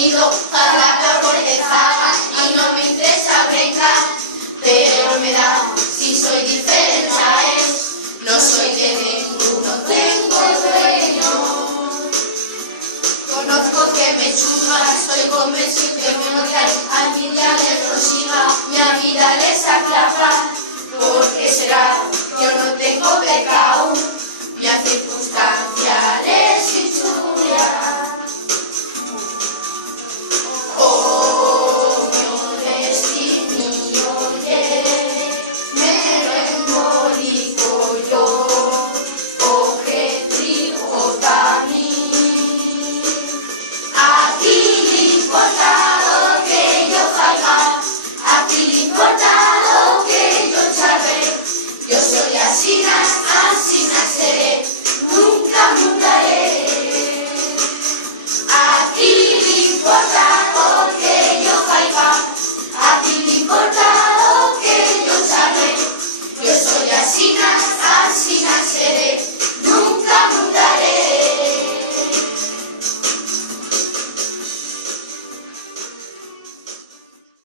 comido zarapla por dezaga y no me interesa brincar, pero me da si soy diferente, no soy de ninguno, tengo dueño. Conozco que me chupa, estoy convencido que me odian, a mi día les prosiga, mi vida les aclapa, porque será